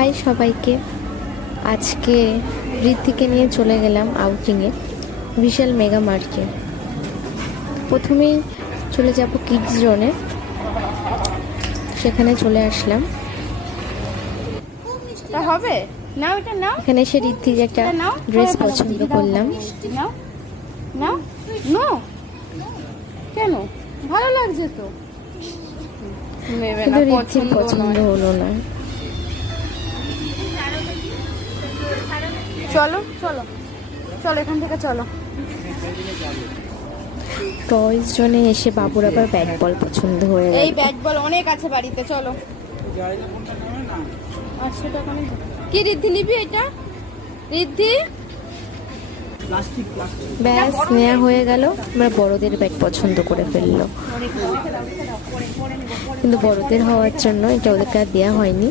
High সবাইকে। আজকে ঋত্বিকে নিয়ে চলে গেলাম আউটিংয়ে বিশাল মেগা মার্টে। প্রথমেই চলে যাব কিডস জোনে, সেখানে চলে আসলাম। হবে নাও, এটা নাও। এখানে এসে ঋত্বিক একটা ড্রেস পছন্দ করলাম। নাও নাও নাও, কেন ভালো লাগছে তো, নেবে না, কিন্তু ঋত্বিক পছন্দ হলো না। চলো চলো চলো, এখান থেকে চলো। টয়স জোনে এসে বাবুর আবার ব্যাট বল পছন্দ হয়ে গেল। এই ব্যাট বল অনেক আছে বাড়িতে, চলো। 800 টাকা নেই কি রিদ্ধি নিবি? এটা রিদ্ধি ব্যাস নেওয়া হয়ে গেল। আমরা বড়দের ব্যাট পছন্দ করে ফেললো, কিন্তু বড়দের হওয়ার জন্য এটা ওদেরকে আর দেওয়া হয়নি।